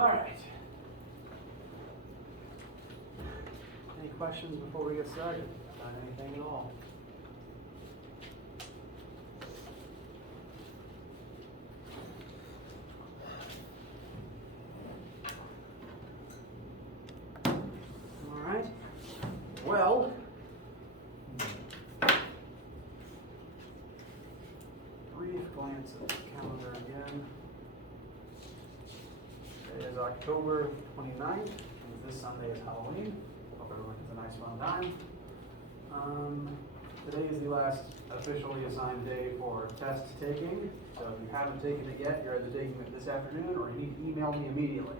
All right. Any questions before we get started about anything at all? All right. Well, brief glance at the calendar again. It is October 29th, and this Sunday is Halloween. Hope everyone has a nice fun time. Today is the last officially assigned day for test taking. So if you haven't taken it yet, you're either taking it this afternoon or you need to email me immediately.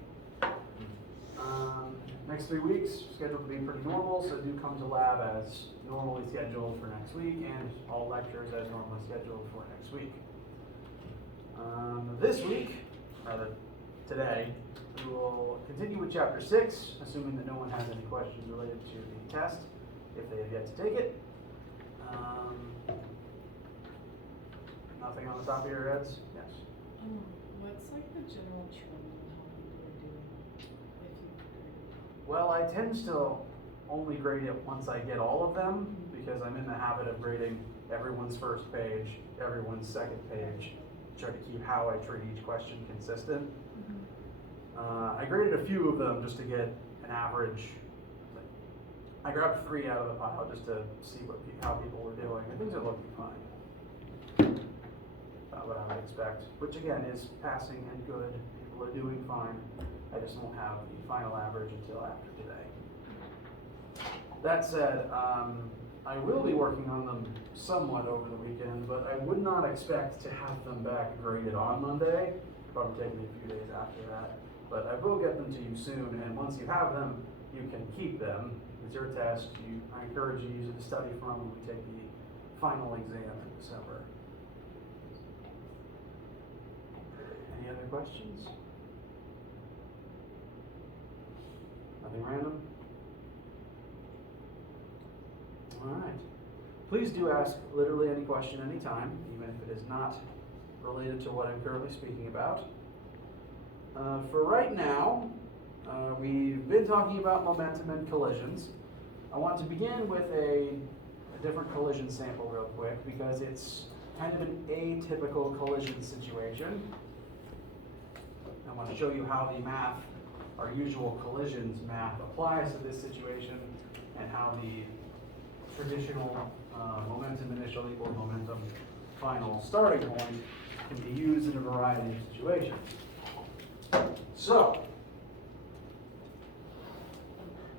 Next 3 weeks scheduled to be pretty normal, so do come to lab as normally scheduled for next week, and all lectures as normally scheduled for next week. This week, rather today, we will continue with Chapter 6, assuming that no one has any questions related to the test, if they have yet to take it. Nothing on the top of your heads? Yes. What's like the general trend on how people are doing if you Well, I tend to only grade it once I get all of them, because I'm in the habit of grading everyone's first page, everyone's second page, try to keep how I treat each question consistent. I graded a few of them just to get an average. I grabbed 3 out of the pile just to see how people were doing, and things are looking fine. About what I would expect, which again is passing and good. People are doing fine. I just won't have the final average until after today. That said, I will be working on them somewhat over the weekend, but I would not expect to have them back graded on Monday. Probably take me a few days after that. But I will get them to you soon, and once you have them, you can keep them. It's your test. I encourage you to use it to study from when we take the final exam in December. Any other questions? Nothing random? All right. Please do ask literally any question anytime, even if it is not related to what I'm currently speaking about. For right now, we've been talking about momentum and collisions. I want to begin with a different collision sample real quick because it's kind of an atypical collision situation. I want to show you how the math, our usual collisions math, applies to this situation and how the traditional momentum initial equals momentum final starting point can be used in a variety of situations. So,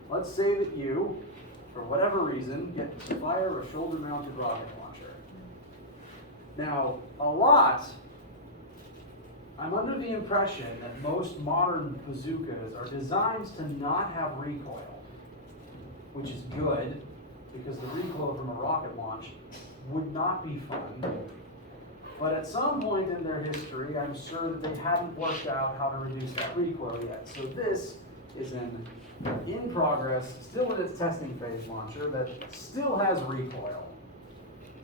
let's say that you, for whatever reason, get to fire a shoulder-mounted rocket launcher. Now, I'm under the impression that most modern bazookas are designed to not have recoil, which is good, because the recoil from a rocket launch would not be fun. But at some point in their history, I'm sure that they hadn't worked out how to reduce that recoil yet. So this is an in progress, still in its testing phase launcher that still has recoil.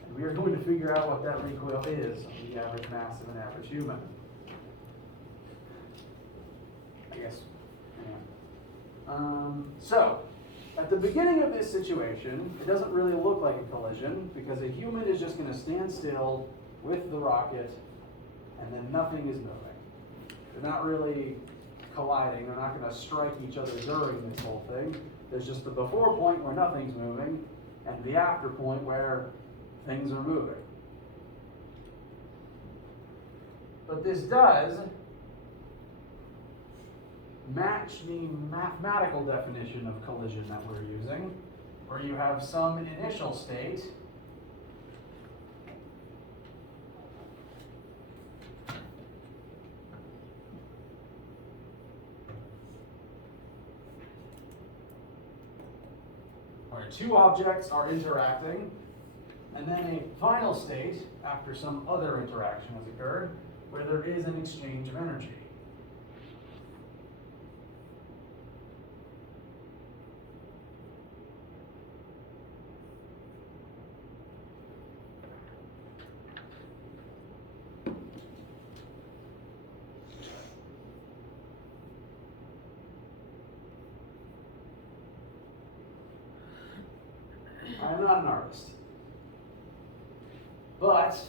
And we are going to figure out what that recoil is on the average mass of an average human. I guess. Yeah. So, at the beginning of this situation, it doesn't really look like a collision because a human is just going to stand still with the rocket, and then nothing is moving. They're not really colliding. They're not going to strike each other during this whole thing. There's just the before point where nothing's moving, and the after point where things are moving. But this does match the mathematical definition of collision that we're using, where you have some initial state where 2 objects are interacting, and then a final state after some other interaction has occurred, where there is an exchange of energy. not an artist. But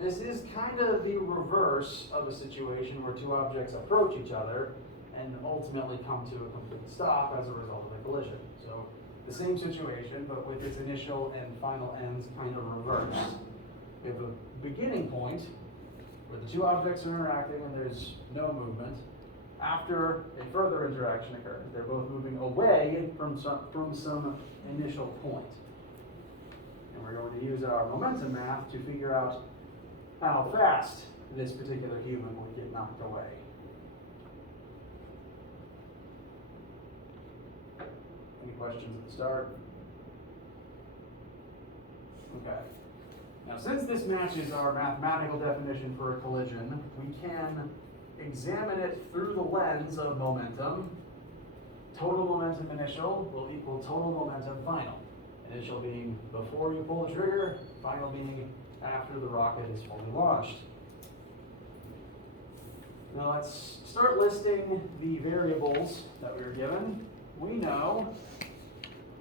this is kind of the reverse of a situation where two objects approach each other and ultimately come to a complete stop as a result of a collision. So the same situation, but with its initial and final ends kind of reversed. We have a beginning point where the two objects are interacting and there's no movement. After a further interaction occurs, they're both moving away from some initial point. And we're going to use our momentum math to figure out how fast this particular human will get knocked away. Any questions at the start? Okay. Now, since this matches our mathematical definition for a collision, we can examine it through the lens of momentum. Total momentum initial will equal total momentum final. Initial being before you pull the trigger, final being after the rocket is fully launched. Now let's start listing the variables that we were given. We know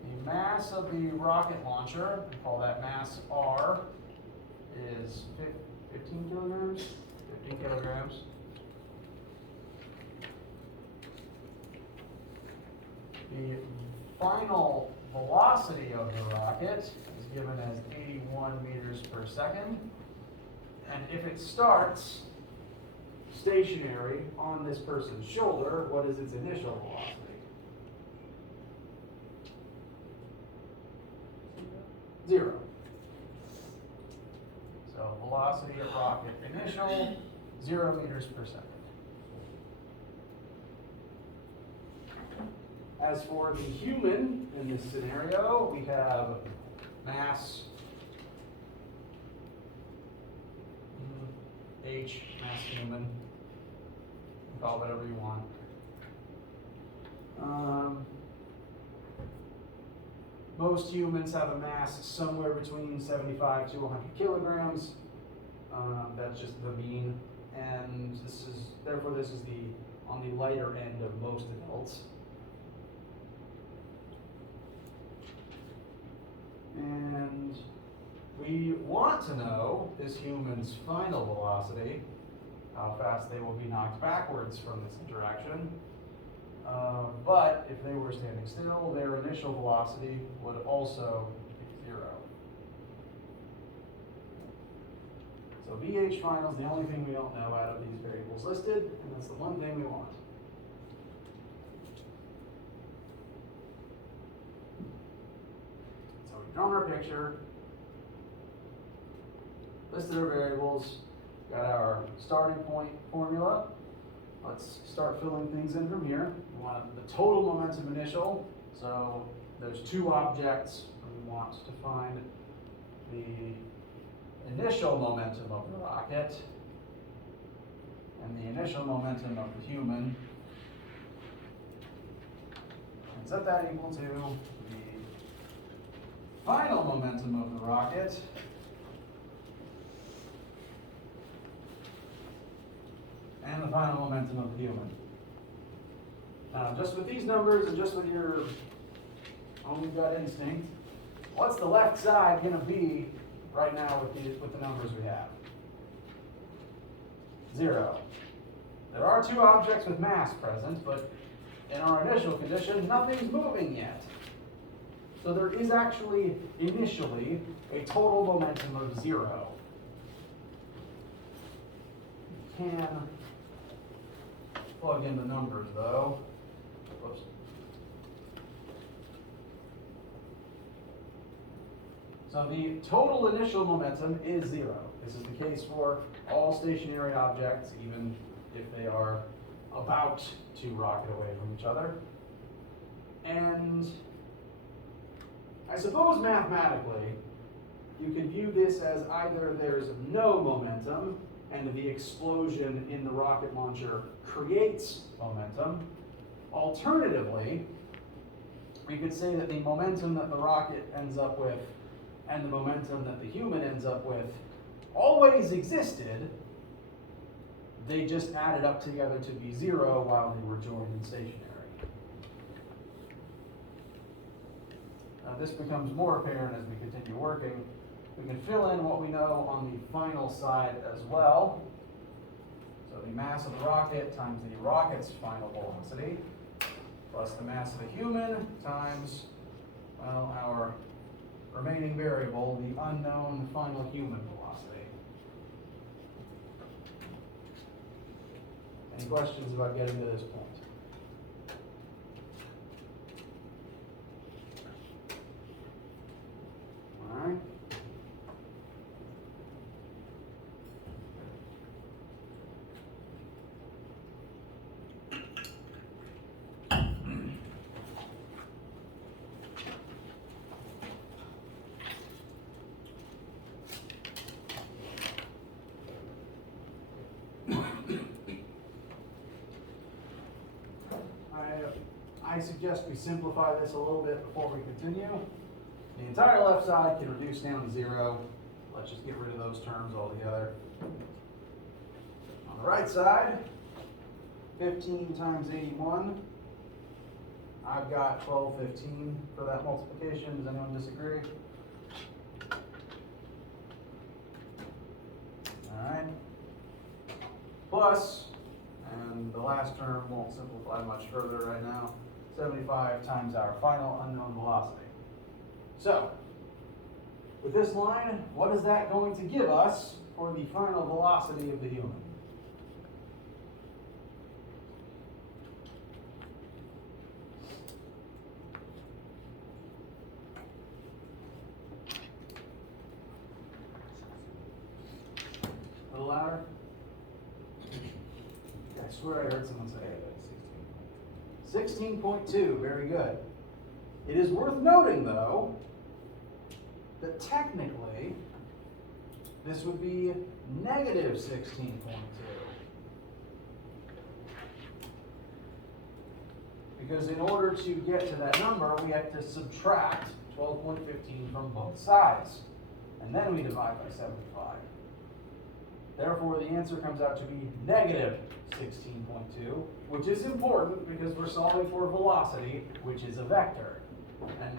the mass of the rocket launcher, we call that mass R, is 15 kilograms? 15 kilograms. The final velocity of the rocket is given as 81 meters per second. And if it starts stationary on this person's shoulder, what is its initial velocity? Zero. So velocity of rocket initial, 0 meters per second. As for the human in this scenario, we have mass H, mass human, call it whatever you want. Most humans have a mass somewhere between 75 to 100 kilograms. That's just the mean, and therefore this is on the lighter end of most adults. And we want to know this human's final velocity, how fast they will be knocked backwards from this interaction. But if they were standing still, their initial velocity would also be 0. So VH final is the only thing we don't know out of these variables listed, and that's the one thing we want. So we've drawn our picture, listed our variables, got our starting point formula. Let's start filling things in from here. We want the total momentum initial. So there's two objects, and we want to find the initial momentum of the rocket and the initial momentum of the human. And set that equal to the final momentum of the rocket and the final momentum of the human. Now, just with these numbers and just with your own gut instinct, what's the left side going to be right now with the numbers we have? 0. There are two objects with mass present, but in our initial condition, nothing's moving yet. So there is actually, initially, a total momentum of 0. You can plug in the numbers though. Whoops. So the total initial momentum is 0. This is the case for all stationary objects, even if they are about to rocket away from each other. And I suppose mathematically, you could view this as either there's no momentum and the explosion in the rocket launcher creates momentum. Alternatively, we could say that the momentum that the rocket ends up with and the momentum that the human ends up with always existed. They just added up together to be 0 while they were joined and stationary. This becomes more apparent as we continue working. We can fill in what we know on the final side as well. So the mass of the rocket times the rocket's final velocity, plus the mass of the human times, well, our remaining variable, the unknown final human velocity. Any questions about getting to this point? All right. I suggest we simplify this a little bit before we continue. The entire left side can reduce down to 0. Let's just get rid of those terms altogether. On the right side, 15 times 81. I've got 1215 for that multiplication. Does anyone disagree? All right. Plus, and the last term won't simplify much further right now, 75 times our final unknown velocity. So, with this line, what is that going to give us for the final velocity of the human? A little louder? I swear I heard someone say it. 16.2, very good. It is worth noting, though, that technically this would be negative 16.2. Because in order to get to that number, we have to subtract 12.15 from both sides. And then we divide by 75. Therefore, the answer comes out to be negative 16.2, which is important because we're solving for velocity, which is a vector. And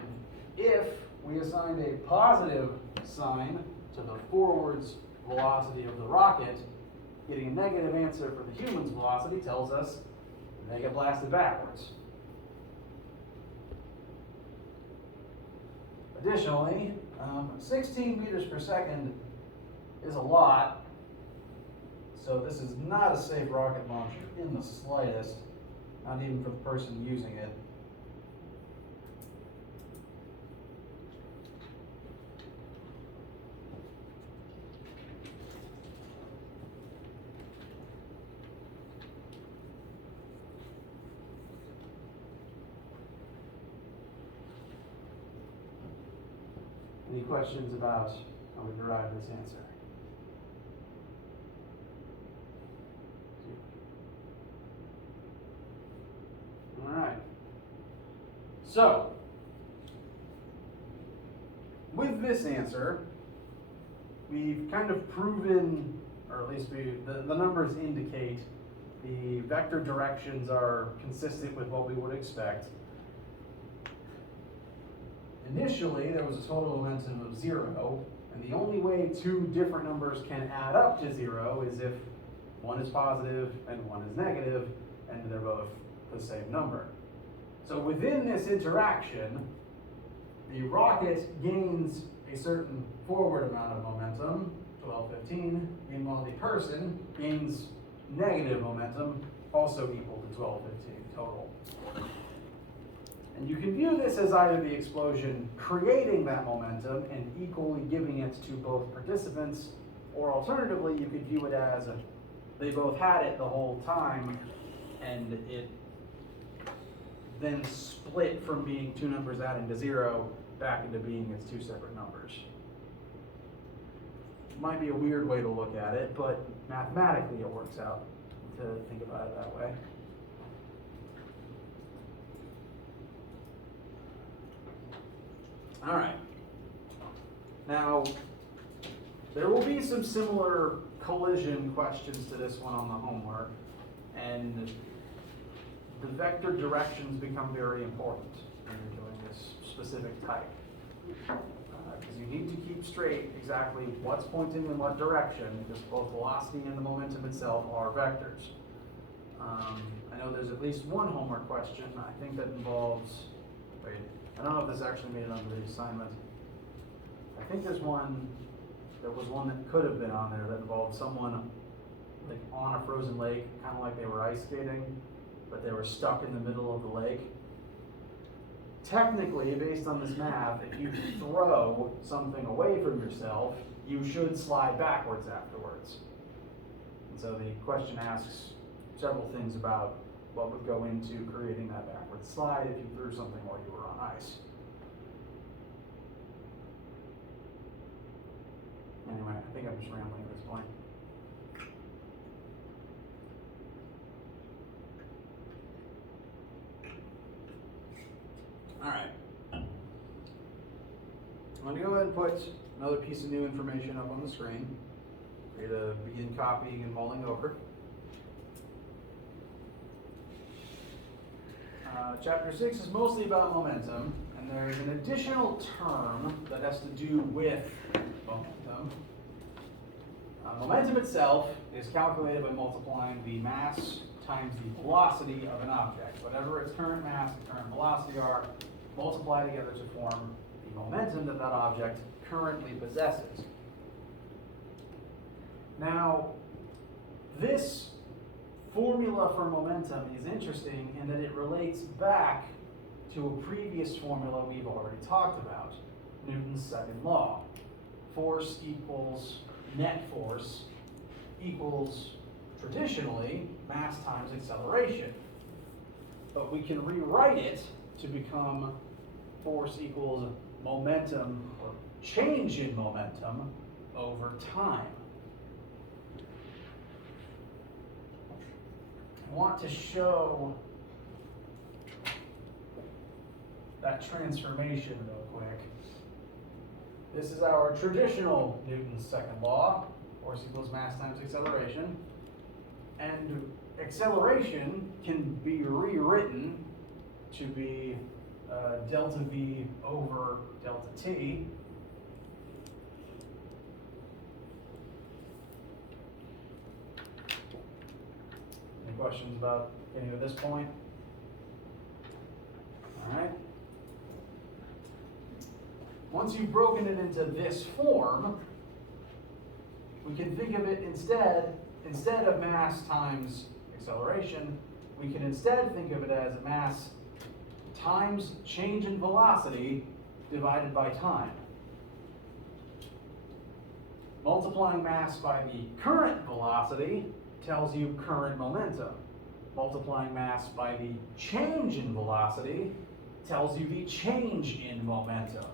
if we assigned a positive sign to the forwards velocity of the rocket, getting a negative answer for the human's velocity tells us they get blasted backwards. Additionally, 16 meters per second is a lot. So this is not a safe rocket launcher in the slightest, not even for the person using it. Any questions about how we derive this answer? All right. So, with this answer, we've kind of proven, or at least the numbers indicate the vector directions are consistent with what we would expect. Initially, there was a total momentum of 0, and the only way two different numbers can add up to 0 is if one is positive and one is negative, and they're both the same number. So within this interaction, the rocket gains a certain forward amount of momentum, 1215, meanwhile the person gains negative momentum, also equal to 1215 total. And you can view this as either the explosion creating that momentum and equally giving it to both participants, or alternatively, you could view it as they both had it the whole time, and it then split from being two numbers adding to 0 back into being its two separate numbers. Might be a weird way to look at it, but mathematically it works out to think about it that way. All right. Now, there will be some similar collision questions to this one on the homework, and the vector directions become very important when you're doing this specific type. Because you need to keep straight exactly what's pointing in what direction, because both velocity and the momentum itself are vectors. I know there's at least one homework question, I think that involves, wait, I don't know if this actually made it onto the assignment. I think there's one, there was one that could have been on there that involved someone like on a frozen lake, kind of like they were ice skating, but they were stuck in the middle of the lake. Technically, based on this math, if you throw something away from yourself, you should slide backwards afterwards. And so the question asks several things about what would go into creating that backward slide if you threw something while you were on ice. Anyway, I think I'm just rambling at this point. All right. I'm going to go ahead and put another piece of new information up on the screen for you to begin copying and mulling over. Chapter 6 is mostly about momentum, and there's an additional term that has to do with momentum. Momentum itself is calculated by multiplying the mass times the velocity of an object. Whatever its current mass and current velocity are, multiply together to form the momentum that that object currently possesses. Now, this formula for momentum is interesting in that it relates back to a previous formula we've already talked about, Newton's second law. Force equals net force equals, traditionally, mass times acceleration. But we can rewrite it to become force equals momentum, or change in momentum, over time. I want to show that transformation real quick. This is our traditional Newton's second law, force equals mass times acceleration. And acceleration can be rewritten to be delta V over delta T. Any questions about getting to this point? All right. Once you've broken it into this form, we can think of it instead of mass times acceleration, we can instead think of it as mass times change in velocity divided by time. Multiplying mass by the current velocity tells you current momentum. Multiplying mass by the change in velocity tells you the change in momentum.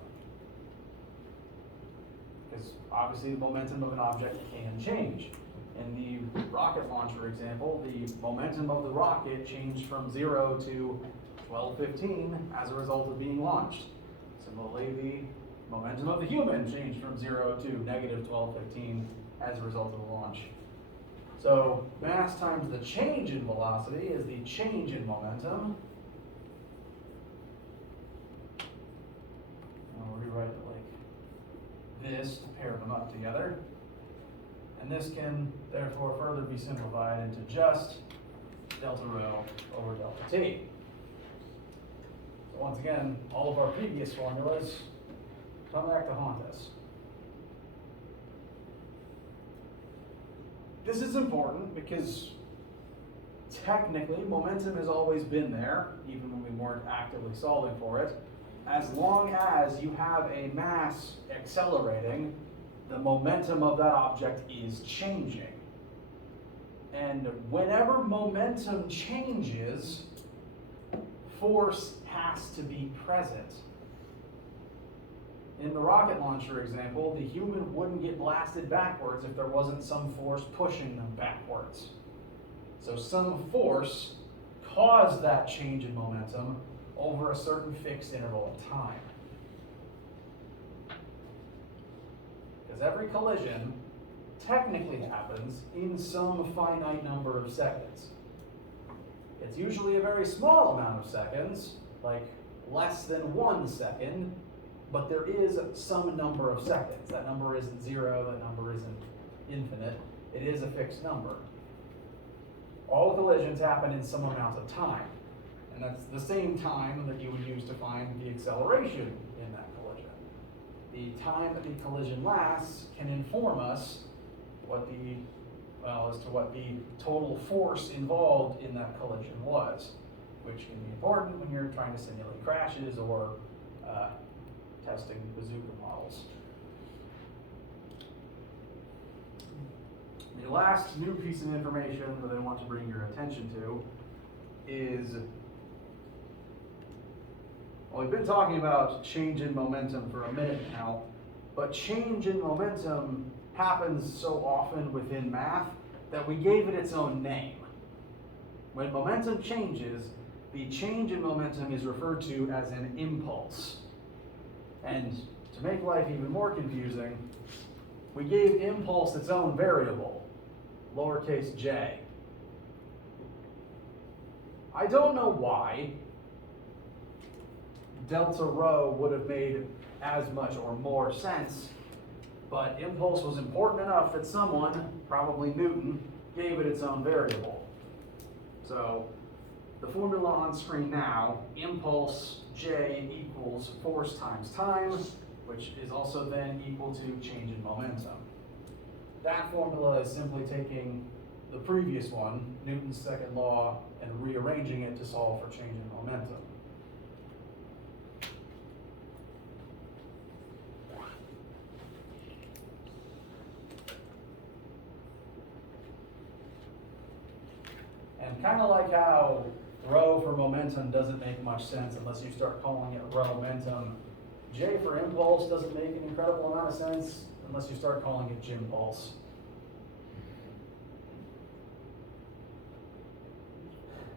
Because obviously the momentum of an object can change. In the rocket launch, for example, the momentum of the rocket changed from 0 to 1215 as a result of being launched. Similarly, the momentum of the human changed from 0 to negative 1215 as a result of the launch. So mass times the change in velocity is the change in momentum. I'll rewrite it like this to pair them up together. And this can therefore further be simplified into just delta rho over delta t. So once again, all of our previous formulas come back to haunt us. This is important because technically momentum has always been there, even when we weren't actively solving for it. As long as you have a mass accelerating, the momentum of that object is changing. And whenever momentum changes, force has to be present. In the rocket launcher example, the human wouldn't get blasted backwards if there wasn't some force pushing them backwards. So some force caused that change in momentum over a certain fixed interval of time. Because every collision technically happens in some finite number of seconds. It's usually a very small amount of seconds, like less than 1 second, but there is some number of seconds. That number isn't 0, that number isn't infinite. It is a fixed number. All collisions happen in some amount of time, and that's the same time that you would use to find the acceleration in that collision. The time that the collision lasts can inform us as to what the total force involved in that collision was, which can be important when you're trying to simulate crashes or testing bazooka models. The last new piece of information that I want to bring your attention to is, well, we've been talking about change in momentum for a minute now, but change in momentum happens so often within math that we gave it its own name. When momentum changes, the change in momentum is referred to as an impulse. And to make life even more confusing, we gave impulse its own variable, lowercase j. I don't know why delta rho would have made as much or more sense, but impulse was important enough that someone, probably Newton, gave it its own variable. So the formula on screen now, impulse j equals force times time, which is also then equal to change in momentum. That formula is simply taking the previous one, Newton's second law, and rearranging it to solve for change in momentum. And kind of like how rho for momentum doesn't make much sense unless you start calling it rho momentum, J for impulse doesn't make an incredible amount of sense unless you start calling it Jimpulse.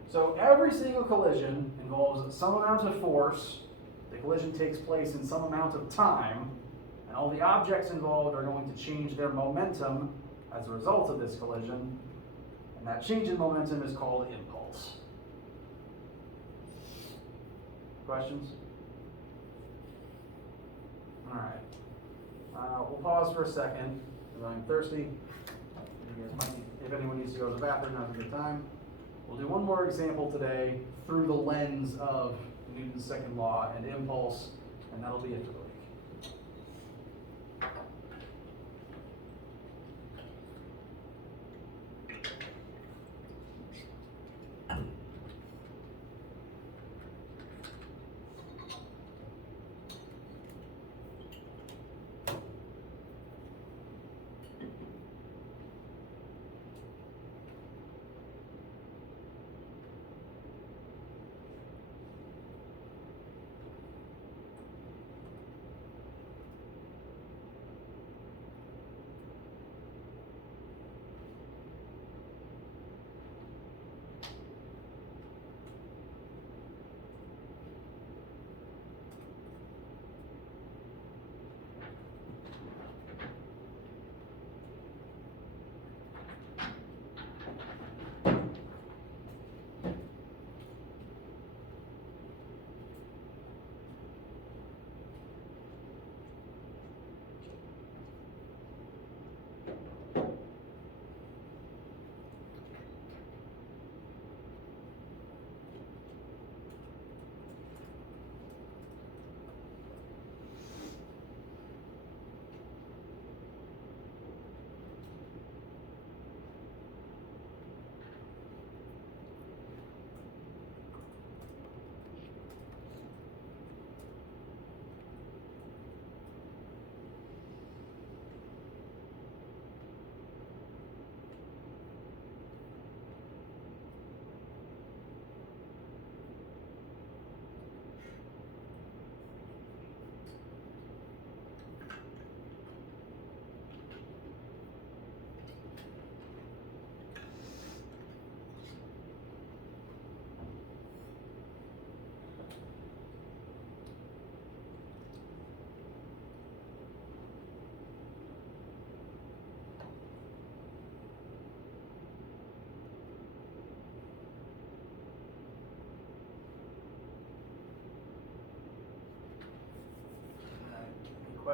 So every single collision involves some amount of force. The collision takes place in some amount of time, and all the objects involved are going to change their momentum as a result of this collision, and that change in momentum is called impulse. Questions? All right. We'll pause for a second because I'm thirsty. If anyone needs to go to the bathroom, now's a good time. We'll do one more example today through the lens of Newton's second law and impulse, and that'll be it for the week.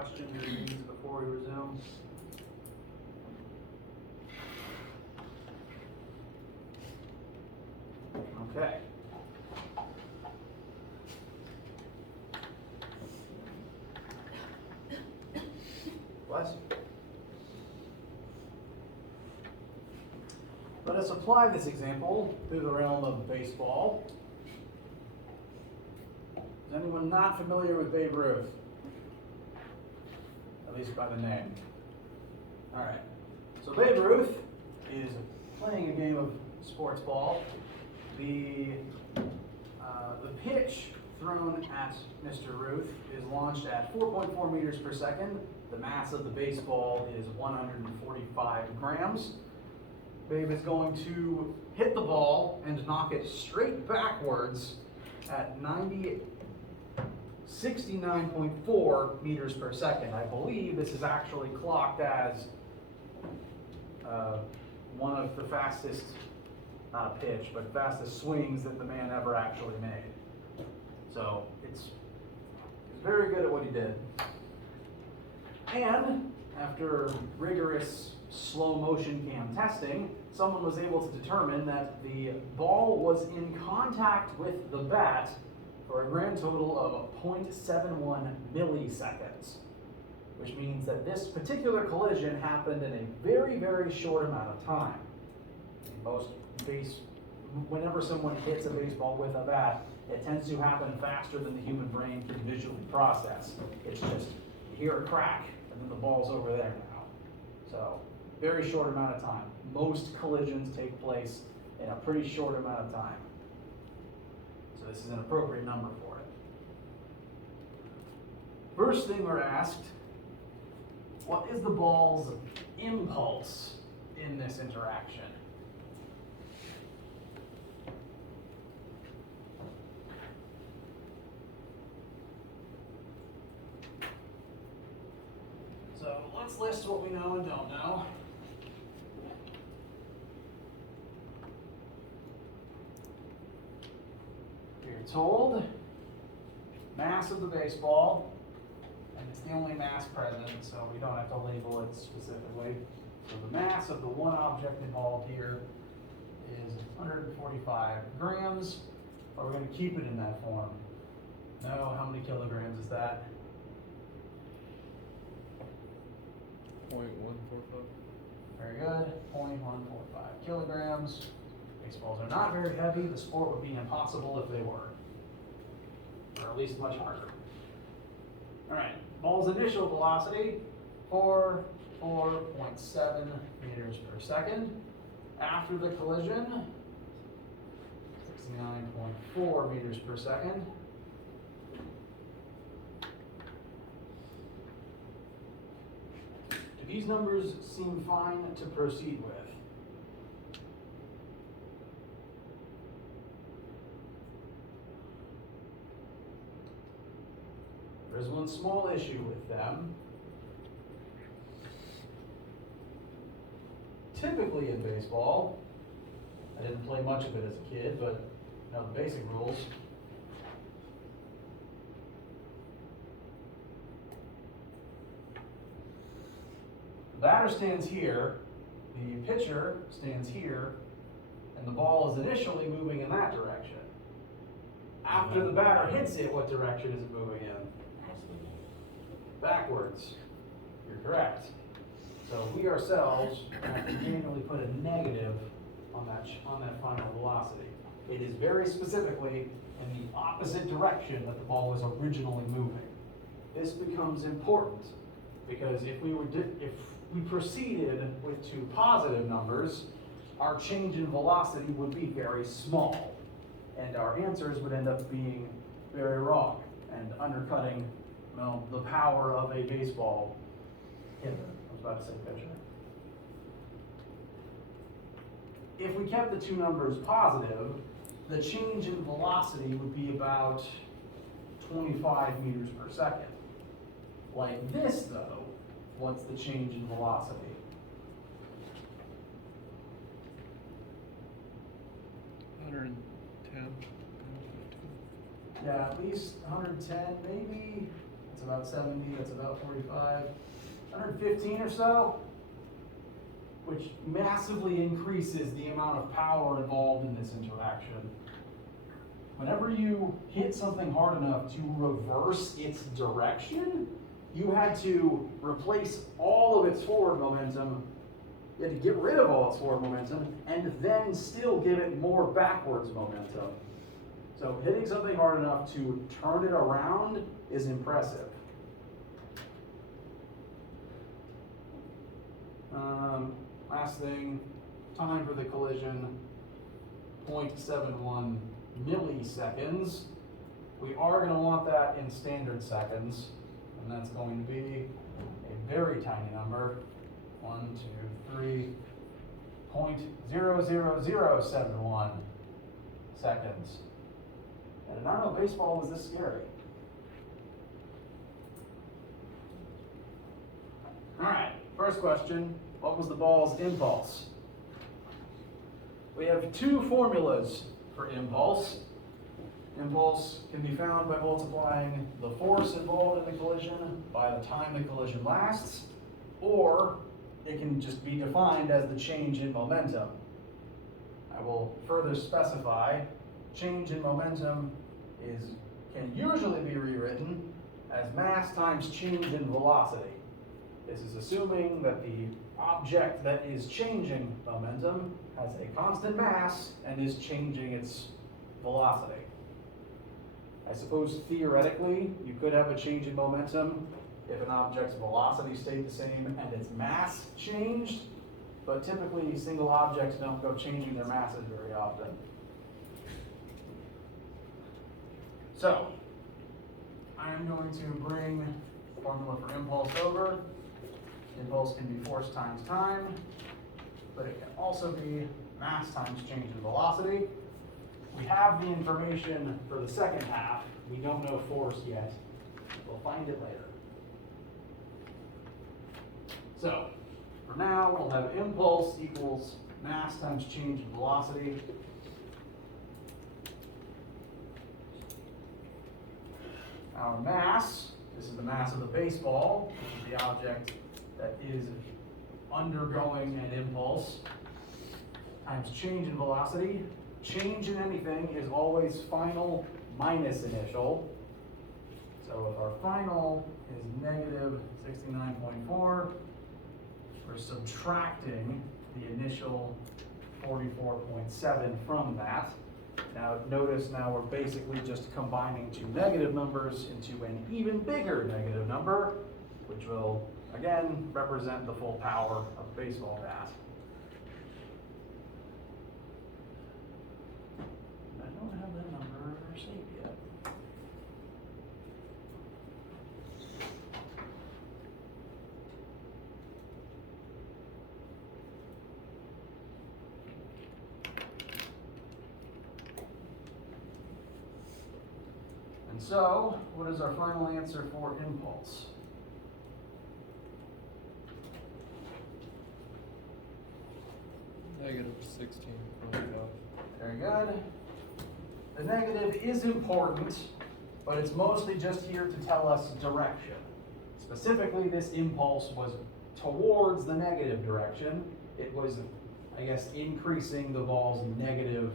questions or needs before we resume? Okay. Bless you. Let us apply this example through the realm of baseball. Is anyone not familiar with Babe Ruth? At least by the name. All right. So Babe Ruth is playing a game of sports ball. The pitch thrown at Mr. Ruth is launched at 4.4 meters per second. The mass of the baseball is 145 grams. Babe is going to hit the ball and knock it straight backwards at 69.4 meters per second. I believe this is actually clocked as one of the fastest, not a pitch, but fastest swings that the man ever actually made. So he's very good at what he did. And after rigorous slow motion cam testing, someone was able to determine that the ball was in contact with the bat for a grand total of 0.71 milliseconds, which means that this particular collision happened in a very, very short amount of time. Whenever someone hits a baseball with a bat, it tends to happen faster than the human brain can visually process. It's just, you hear a crack, and then the ball's over there now. So, very short amount of time. Most collisions take place in a pretty short amount of time. So this is an appropriate number for it. First thing we're asked, what is the ball's impulse in this interaction? So let's list what we know and don't know. We're told mass of the baseball, and it's the only mass present, so we don't have to label it specifically. So the mass of the one object involved here is 145 grams, but we're going to keep it in that form. No, how many kilograms is that? 0.145. Very good, 0.145 kilograms. Baseballs are not very heavy. The sport would be impossible if they were, or at least much harder. All right, ball's initial velocity, 4.7 meters per second. After the collision, 69.4 meters per second. Do these numbers seem fine to proceed with? There's one small issue with them. Typically in baseball, I didn't play much of it as a kid, but you know the basic rules. The batter stands here, the pitcher stands here, and the ball is initially moving in that direction. After the batter hits it, what direction is it moving in? Backwards. You're correct. So we ourselves have to manually put a negative on that final velocity. It is very specifically in the opposite direction that the ball was originally moving. This becomes important because if we proceeded with two positive numbers, our change in velocity would be very small, and our answers would end up being very wrong and undercutting the power of a baseball hitter. I was about to say pitcher. If we kept the two numbers positive, the change in velocity would be about 25 meters per second. Like this, though, what's the change in velocity? $110. Yeah, at least 110, maybe. It's That's about 70, that's about 45, 115 or so, which massively increases the amount of power involved in this interaction. Whenever you hit something hard enough to reverse its direction, you had to replace all of its forward momentum. You had to get rid of all its forward momentum and then still give it more backwards momentum. So hitting something hard enough to turn it around is impressive. Last thing, time for the collision, 0.71 milliseconds. We are going to want that in standard seconds, and that's going to be a very tiny number, 0.00071 seconds. And I don't know baseball was this scary. All right, first question, what was the ball's impulse? We have two formulas for impulse. Impulse can be found by multiplying the force involved in the collision by the time the collision lasts, or it can just be defined as the change in momentum. I will further specify change in momentum can usually be rewritten as mass times change in velocity. This is assuming that the object that is changing momentum has a constant mass and is changing its velocity. I suppose theoretically, you could have a change in momentum if an object's velocity stayed the same and its mass changed, but typically single objects don't go changing their masses very often. So, I am going to bring the formula for impulse over. Impulse can be force times time, but it can also be mass times change in velocity. We have the information for the second half. We don't know force yet. We'll find it later. So, for now, we'll have impulse equals mass times change in velocity. Our mass, this is the mass of the baseball, which is the object that is undergoing an impulse, times change in velocity. Change in anything is always final minus initial. So if our final is negative 69.4, we're subtracting the initial 44.7 from that. Now notice we're basically just combining two negative numbers into an even bigger negative number, which will again represent the full power of a baseball bat. I don't have that number saved yet. And so, what is our final answer for impulse? Negative 16.5. Very good. The negative is important, but it's mostly just here to tell us direction. Specifically, this impulse was towards the negative direction. It was, I guess, increasing the ball's negative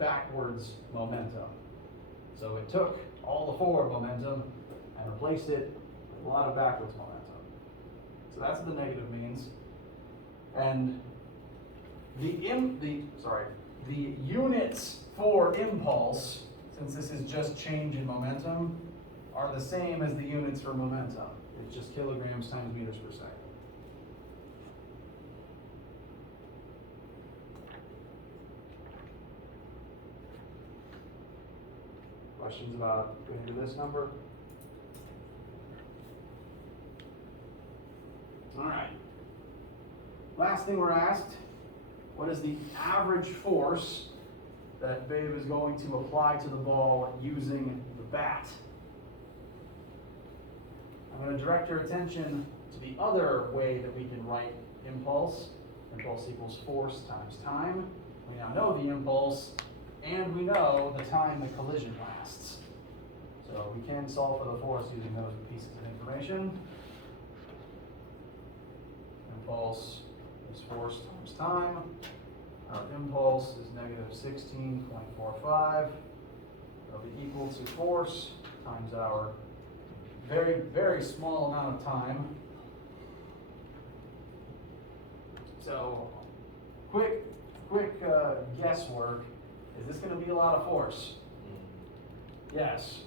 backwards momentum. So it took all the forward momentum and replaced it with a lot of backwards momentum. So that's what the negative means. And the units for impulse, since this is just change in momentum, are the same as the units for momentum. It's just kilograms times meters per second. Questions about going into this number? All right. Last thing we're asked, what is the average force that Babe is going to apply to the ball using the bat? I'm going to direct your attention to the other way that we can write impulse. Impulse equals force times time. We now know the impulse, and we know the time the collision lasts. So we can solve for the force using those pieces of information. Impulse is force times time. Our impulse is negative 16.45. That'll be equal to force times our very, very small amount of time. So, quick guesswork. Is this going to be a lot of force? Yes.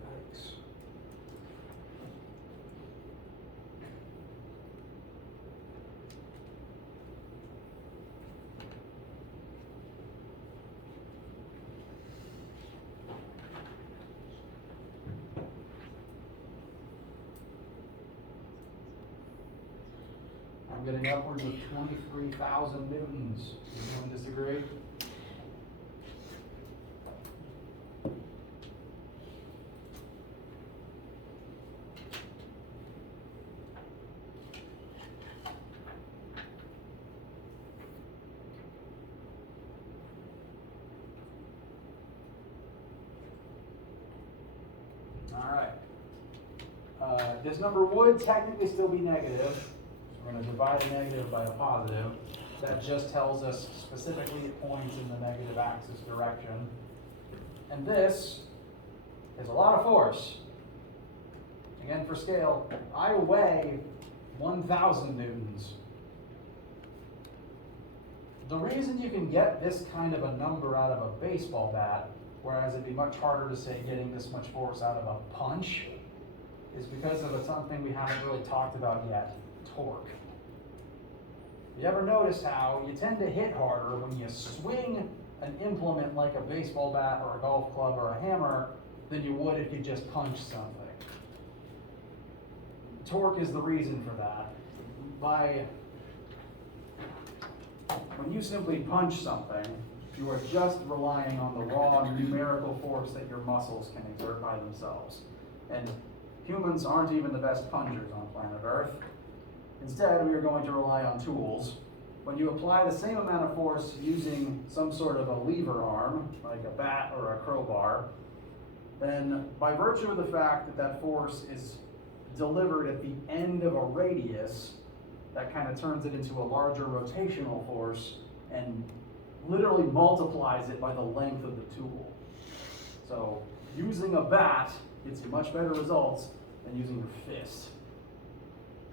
Yikes. I'm getting upwards of 23,000 newtons. Does anyone disagree? All right. This number would technically still be negative. We're going to divide a negative by a positive. That just tells us specifically it points in the negative axis direction. And this is a lot of force. Again, for scale, I weigh 1,000 newtons. The reason you can get this kind of a number out of a baseball bat, whereas it'd be much harder to say getting this much force out of a punch, is because of something we haven't really talked about yet. Torque. You ever notice how you tend to hit harder when you swing an implement like a baseball bat or a golf club or a hammer than you would if you just punched something? Torque is the reason for that. When you simply punch something, you are just relying on the raw numerical force that your muscles can exert by themselves. And humans aren't even the best punchers on planet Earth. Instead, we are going to rely on tools. When you apply the same amount of force using some sort of a lever arm, like a bat or a crowbar, then by virtue of the fact that that force is delivered at the end of a radius, that kind of turns it into a larger rotational force and literally multiplies it by the length of the tool. So using a bat gets you much better results than using your fist.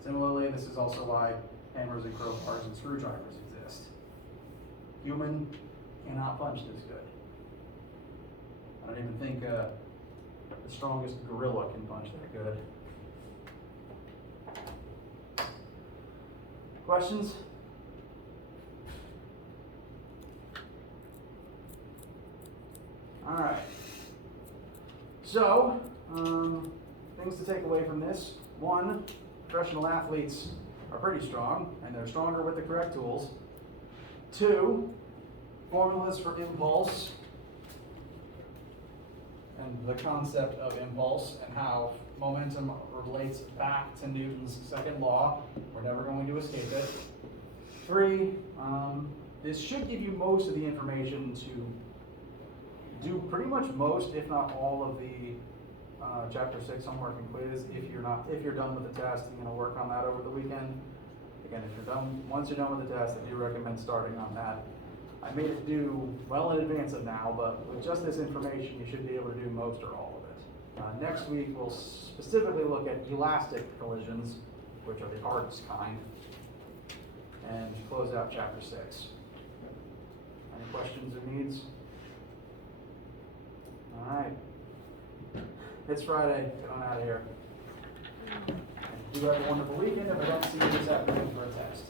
Similarly, this is also why hammers and crowbars and screwdrivers exist. Human cannot punch this good. I don't even think the strongest gorilla can punch that good. Questions? All right. So, things to take away from this. One, professional athletes are pretty strong, and they're stronger with the correct tools. Two, formulas for impulse and the concept of impulse and how momentum relates back to Newton's second law. We're never going to escape it. Three, this should give you most of the information to do pretty much most, if not all, of the Chapter 6 homework and quiz. If you're done with the test, you're going to work on that over the weekend. Again, once you're done with the test, I do recommend starting on that. I made it due well in advance of now, but with just this information, you should be able to do most or all of it. Next week, we'll specifically look at elastic collisions, which are the hardest kind, and close out Chapter 6. Any questions or needs? All right. It's Friday. Get on out of here. And do have a wonderful weekend if I don't see you this afternoon for a test.